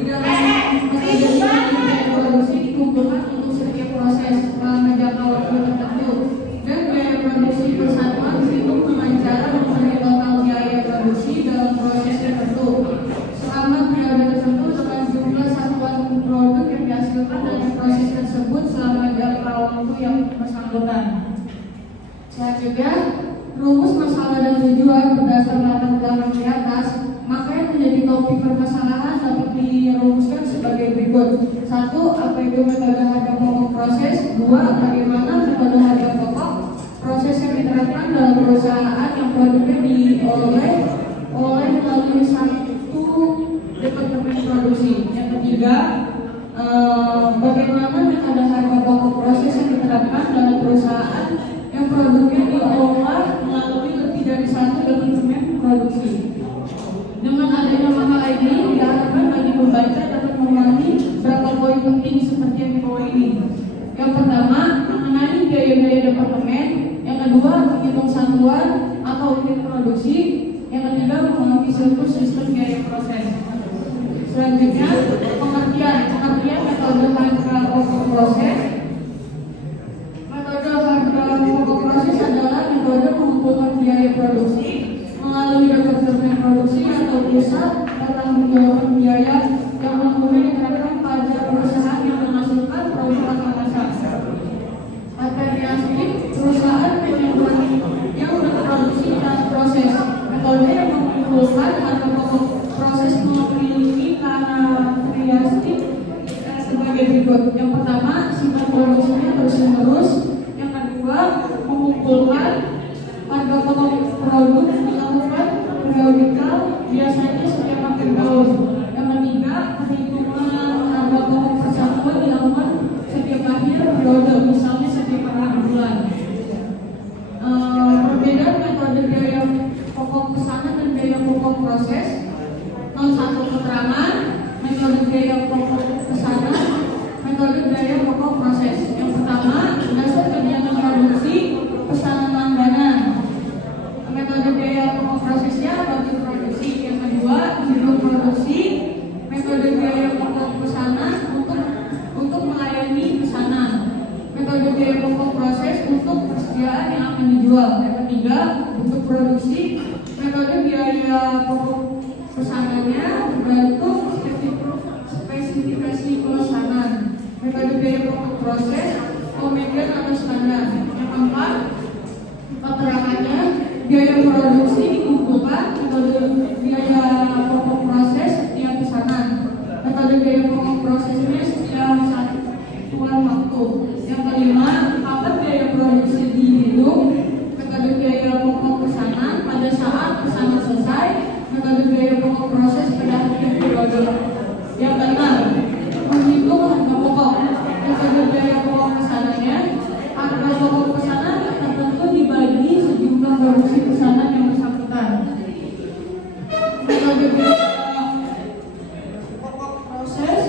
Tidak metode biaya produksi dikumpulkan untuk setiap proses selama jangka waktu tertentu, dan biaya produksi persatuan dihitung dengan cara mencari total biaya produksi dalam proses tertentu selama periode tertentu dengan jumlah satuan produk yang dihasilkan dari proses tersebut selama jangka waktu yang bersangkutan. Selanjutnya, rumus masalah dan tujuan berdasarkan latar di atas, maka yang menjadi topik permasalahan dapat dirumuskan sebagai berikut. 1. Apa itu metode harga pokok proses? 2. Bagaimana metode harga pokok proses yang diterapkan dalam perusahaan yang produknya diolah melalui satu departemen produksi. Yang ketiga, bagaimana metode harga pokok proses yang diterapkan dalam perusahaan yang produknya diolah melalui lebih dari satu departemen produksi. Dengan adanya masalah ini, diharapkan bagi pembaca dapat memahami beberapa poin penting seperti yang di bawah ini. Yang pertama, mengenai biaya-biaya departemen. Yang kedua, menghitung satuan atau unit produksi. Yang ketiga, memahami siklus sistem biaya proses. Selanjutnya, pengertian metode harga pokok proses. Metode harga pokok proses adalah metode mengumpulkan biaya produksi melalui departemen produksi atau pusat pertanggungjawaban biaya yang umumnya diterapkan pada perusahaan yang menghasilkan produk atau jasa. Variasi perusahaan yang berproduksi dan proses. Metode yang mengumpulkan harga pokok proses memiliki karakteristik sebagai berikut. Yang pertama, sifat produksinya terus-menerus. Yang kedua, mengumpulkan harga pokok produk dilakukan periodikal, biasanya setiap akhir tahun. Yang ketiga, perhitungan harga pokok persatuan dilakukan setiap akhir periode, misalnya setiap akhir bulan. Perbedaan metode biaya pokok pesanan dan biaya pokok proses. 1. Keterangan metode biaya pokok pesanan, metode biaya pokok proses. Yang pertama, dasar kegiatan produksi, pesanan langganan. Metode biaya pokok prosesnya bagi produksi. Yang kedua, jumlah produksi, metode biaya pokok pesanan untuk melayani pesanan. Metode biaya pokok proses untuk persediaan yang akan dijual. Yang ketiga, untuk produksi, metode biaya pokok pesanannya berbentuk spesifikasi pemesanan. Metode biaya pokok proses, komedian atau standar. Yang keempat, keterangannya, biaya produksi dikumpulkan, metode biaya pokok proses setiap pesanan. Metode biaya pokok prosesnya setiap satuan waktu. Yang kelima, kapan biaya produksi dihitung, metode biaya pokok pesanan pada saat pesanan selesai, metode biaya pokok proses pada akhir periode. Yang keenam, menghitung harga pokok. Metode biaya pokok pesanannya, harga pokok pesanan tertentu dibagi sejumlah produksi pesanan yang bersangkutan. Metode biaya pokok proses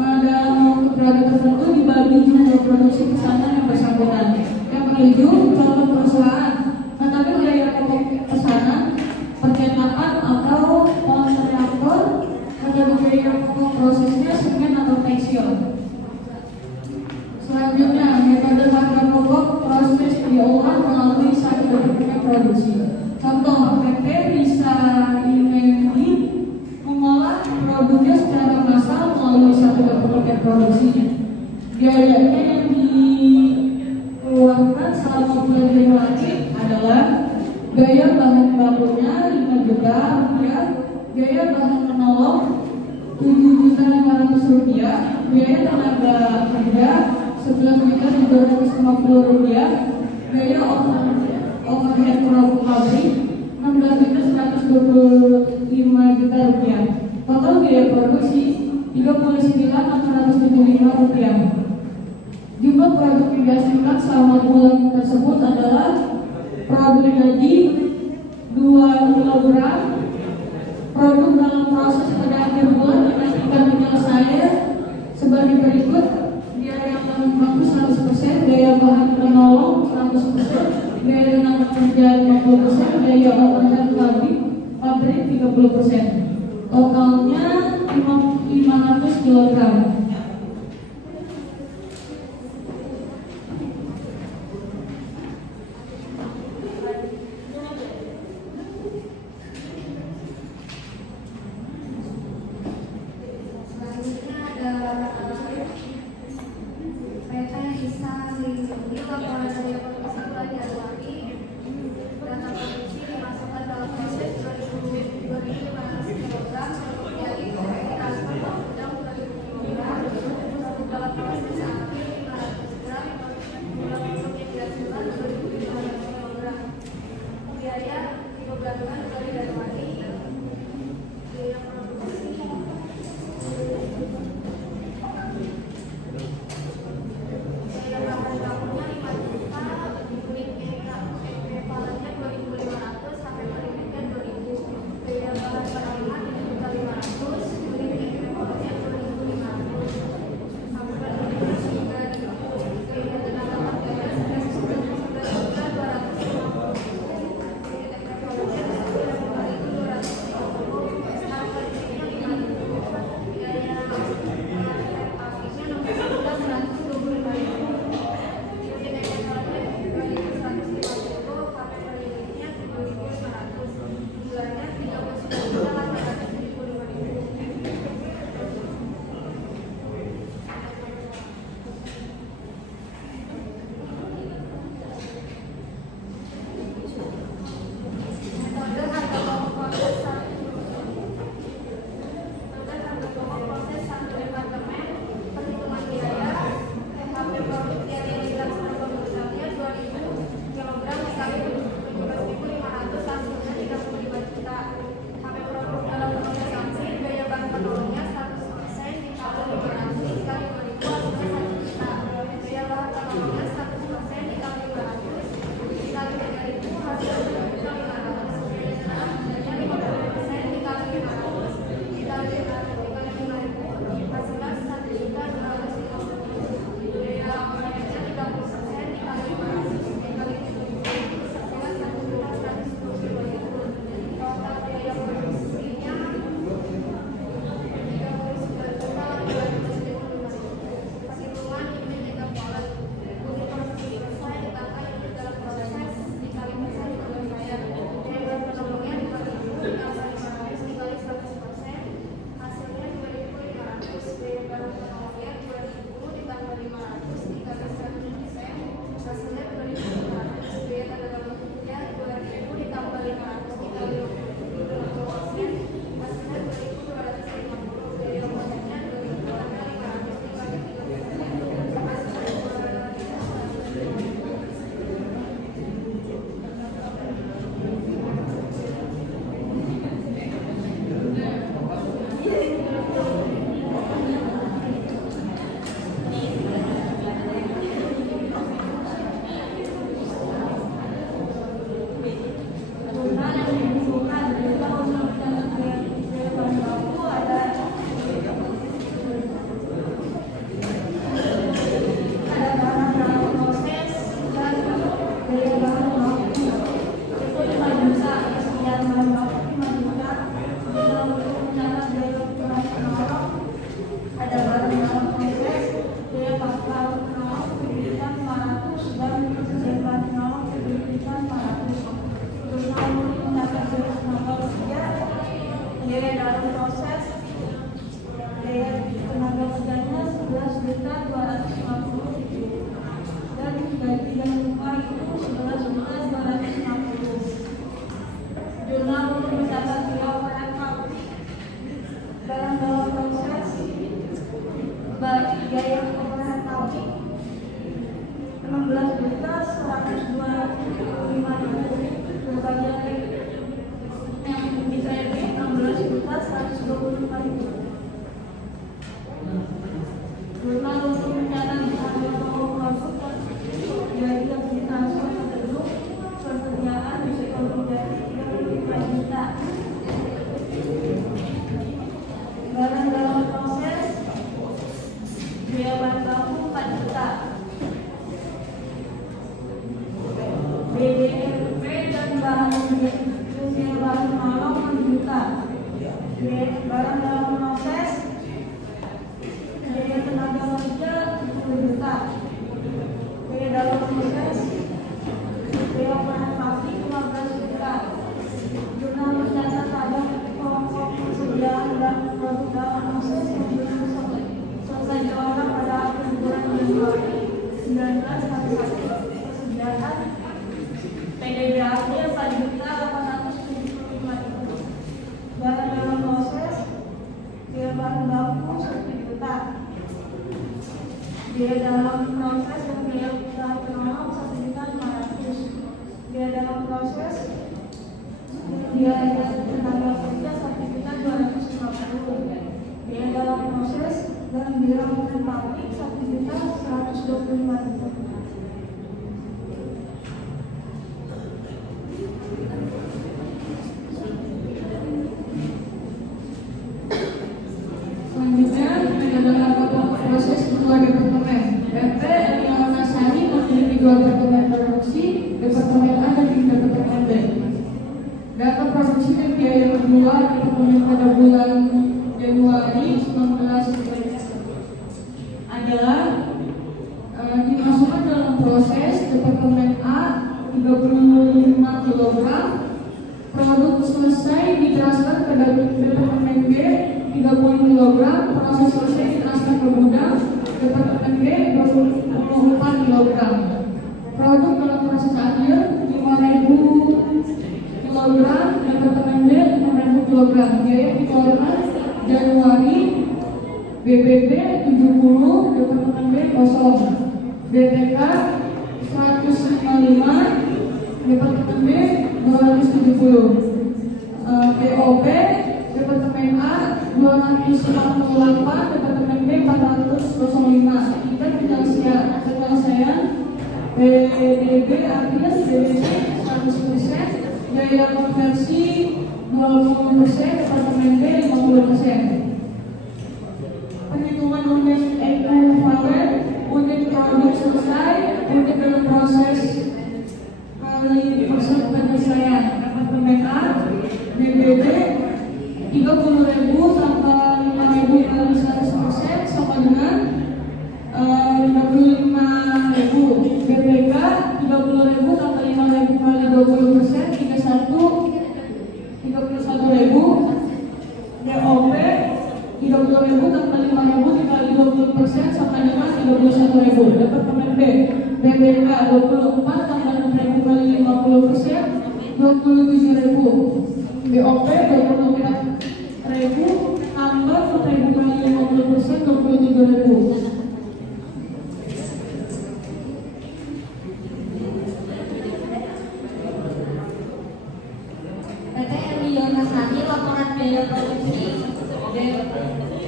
dalam periode tertentu dibagi jumlah produksi pesanan yang bersangkutan. Yang ketujuh, contoh perusahaan. Metode biaya pokok pesanan, percetakan atau kontraktor. Metode biaya pokok prosesnya semen atau tekstil. Selanjutnya, metode harga pokok proses diolah melalui satu departemen produksi. Contoh, PT bisa mengolah produknya secara massal melalui satu departemen produksinya. Biayanya yang dikeluarkan selama bulan Januari adalah biaya bahan bakunya 5 juta rupiah, biaya bahan penolong 7.500.000 rupiah, biaya tenaga kerja 11.750 rupiah, biaya overhead pabrik 16.125 juta rupiah. Total biaya produksi 39.875 rupiah. Jumlah produk yang dihasilkan selama bulan tersebut adalah produk jadi 2 kg, produk dalam proses pada akhir bulan dipastikan penyelesaian sebagai berikut: biaya bahan baku 100%, biaya bahan penolong 100%, biaya tenaga kerja 50%, biaya overhead pabrik 30%. Totalnya 55.000 500 kilogram. Barang dalam proses Produk dalam proses yang belum selesai diolah pada bulan Januari 1941. Persediaan PDB akhir 4.875.000. Barang dalam proses biaya bahan baku 1 juta. Biaya dalam proses dan biaya usaha penolong 1.500.000. Biaya dalam proses biaya tenaga kerja 1.250.000. Biaya dalam proses dan biaya makan pabrik 1.125.000. Selanjutnya adalah proses ketua departemen. PP Eliana Sari memiliki 2 departemen produksi, departemen A dan departemen B. Data produksi dan biaya kedua departemen pada bulan Januari 19 adalah dimasukkan dalam proses departemen A 35 kg, produk selesai ditransfer ke departemen B 30 kg, proses selesai ditransfer ke gudang departemen B 24 kg. Produk dalam proses akhir 5.000 kg, departemen B 6.000 kg. Biaya pengeluaran Januari BBB 70, departemen B kosong. BPK 155, departemen B 270. BOP departemen A 248, departemen B 405. Kita penyelesaian PDB akhir BBB 100%, biaya konversi 20%, departemen B 50%. Perhitungan unit ekuivalen, unit produk selesai, unit dalam proses kali persen penyelesaian. Departemen A BBB 30.000 tambah 5.000 kali 100% sama dengan 55.000. BPK 30.000 tambah 5.000 kali 20% 31.000. DOP 30.000 tambah 5.000 dikali 20% sama dengan 31.000. Departemen B BPK 24 tambah 6.000 kali 50% 27.000. BOP 24.000 tambah 4.000 kali 50% 27.000. PT Eliana Sari laporan biaya produksi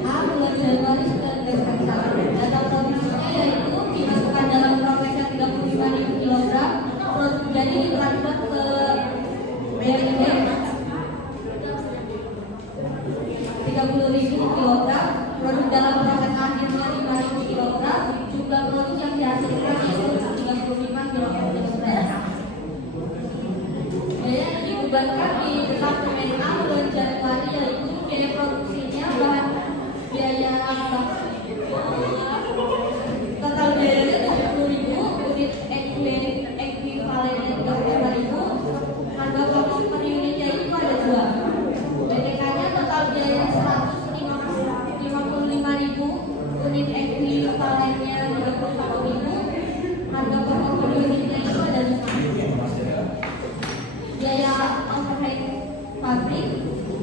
A bulan Januari 1941. Data produksinya yaitu dimasukkan dalam prosesnya 35.000 kg, produk jadi ditransfer ke BNB 30.000 kg, produk dalam proses akhirnya 5.000 kg, jumlah produk yang dihasilkan itu 35 kg. Biaya yang dibebankan di departemen A bulan Januari yaitu biaya produksinya bahan biaya total biayanya 70.000, unit ekuivalennya 35.000, harga pokok per unitnya itu ada 2. BTK-nya total biaya 155.000, unit ekuivalennya 31.000, harga pokok per unitnya itu ada 5. Biaya overhead pabrik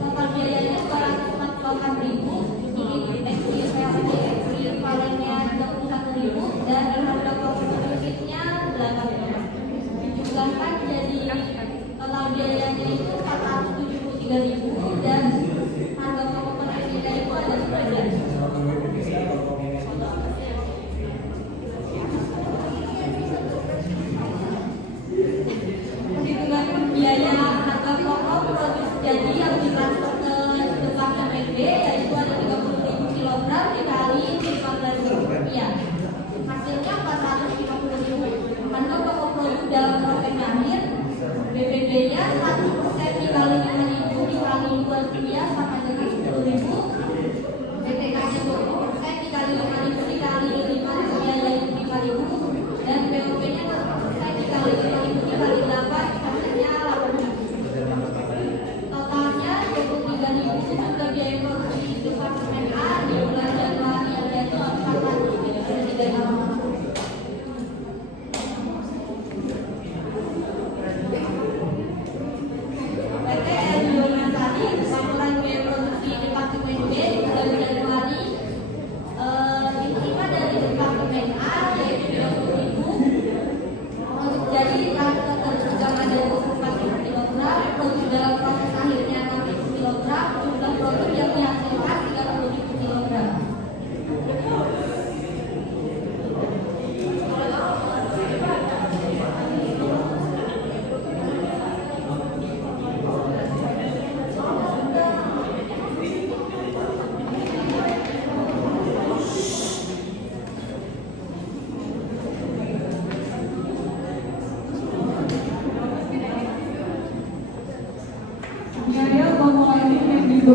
total biayanya 248.000, unit ekuivalennya 31.000 dan harga pokok per unitnya 8. Dijumlahkan jadi total biayanya itu 473.000 dan harga pokok per unitnya itu ada 19. Perhitungan biaya harga pokok produk jadi yang ditransfer ke departemen B yaitu ada 30.000 kg dikali 15.000 rupiah. Hasilnya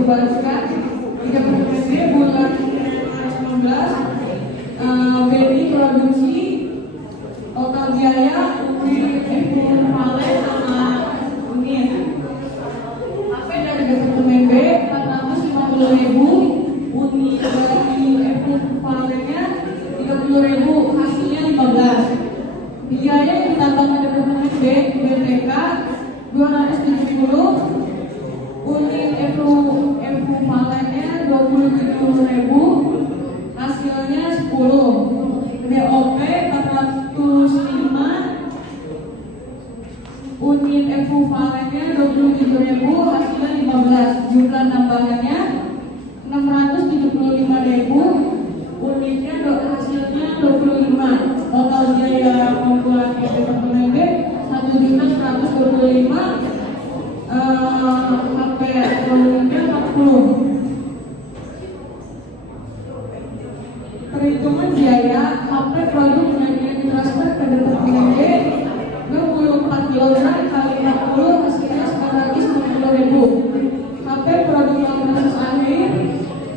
dibubarkan di Departemen B bulan 2019. BNI produksi total biaya unit valen sama unit HP dari Departemen B 450.000, unit dari valennya 30.000, hasilnya 15. Biaya yang ditambahkan Departemen B BTK 270, unit valennya 27.000, hasilnya 10. BOP 405, unit valennya 27.000, hasilnya 15. Jumlah tambahannya 675.000, unitnya hasilnya 25. Total biaya pembuatan Departemen B 1.125.000, HP volumenya 40. Perhitungan biaya HP produk yang ditransfer ke Departemen B 24 kg kali 40, hasilnya 960.000. HP produk yang proses akhir,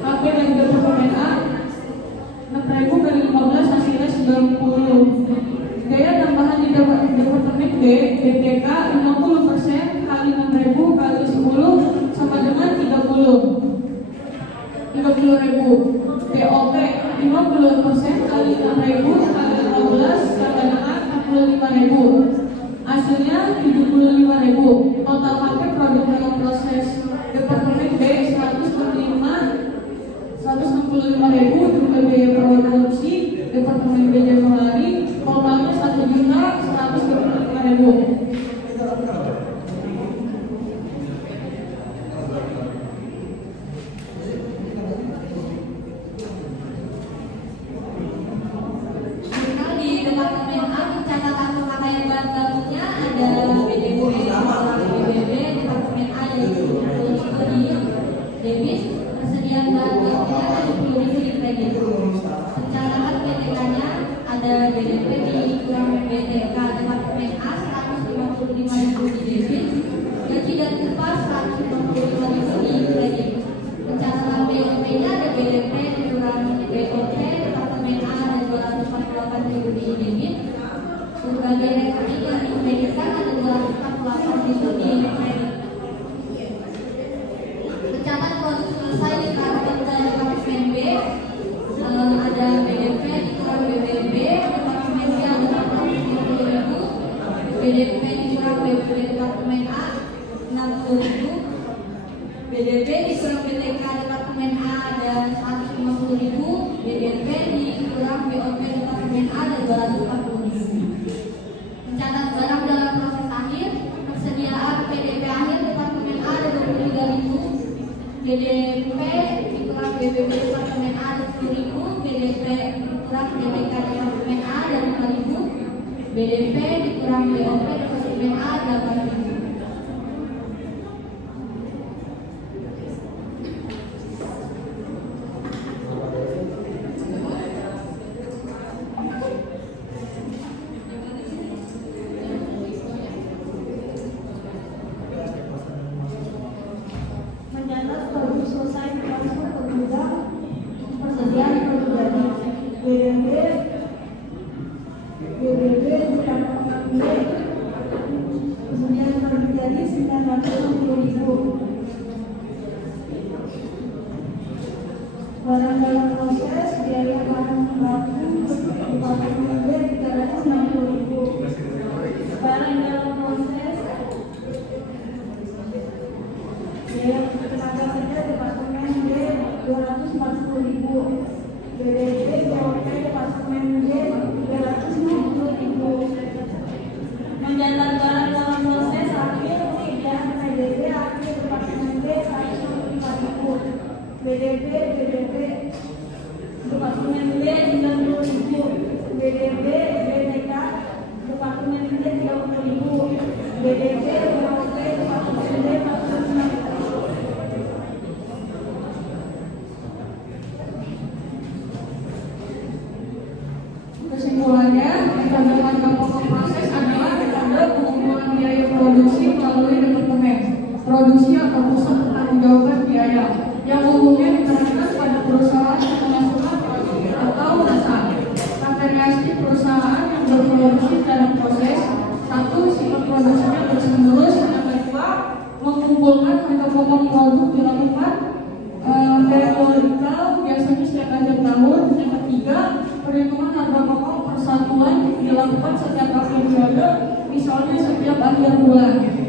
HP dari Departemen A 6.000 kali 15, hasilnya 90. Biaya tambahan di Departemen B BTK 50% kali 6.000 kali 10 sama dengan 30.000. BOP 50% kali 6.000 kali 15 sama dengan 45.000, hasilnya 75.000. Total HP produk dalam proses Departemen B 165.000, juga biaya produksi Departemen B Januari totalnya 1.125.000. Di Departemen A pencatatan pemakaian bahan bakunya ada BDB, BBB, Departemen A yaitu di debit, persediaan bahan bakunya ada 10.000 di kredit. Pencatatan BTK-nya ada BDP dikurang BTK Departemen A 155.000 di debit, gaji dan upah 155.000 di kredit. Pencatatan BOP-nya ada BDP dikurang BOP Departemen A ada 248.000 di debit. Berbagai rekening yang dikreditkan ada 248.000 di kredit. Pencatat produk selesai di transfer ke Departemen B ada BDP dikurang BBB, Departemen B ada 450.000, BDP dikurang BBB Departemen A 60.000, BDP dikurang BTK Departemen A ada 150.000, BDP dikurang BOP Departemen A ada 240.000. Pencatat barang dalam proses akhir, persediaan PDP akhir Departemen A ada 23.000, BDP dikurang BBB Departemen A ada 10.000, BDP dikurang BTK Departemen A ada 5.000, BDP dikurang BOP Departemen A ada 8.000. Mencatat produk selesai ditransfer ke gudang, persediaan produk jadi BBB Departemen B, persediaan produk jadi 960.000. Barang dalam proses biaya barang baku Departemen B 360.000. Barang dalam proses biaya tenaga kerja Departemen B 240.000, BDP BOP Departemen B 360.000. Mencatat barang dalam proses akhir dan PDB akhir Departemen B 155.000, BDP Departemen B 90.000, BDP BTK Departemen B 30.000, BDP BOP Departemen B 450.000. Kesimpulannya, berdasarkan pokok proses adalah metode pengumpulan biaya produksi melalui Departemen Produksi atau pusat pertanggungjawaban biaya. mengumpulkan harga pokok produk dilakukan periodikal biasanya setiap akhir tahun. Yang ketiga, perhitungan harga pokok persatuan dilakukan setiap akhir periode, misalnya setiap akhir bulan.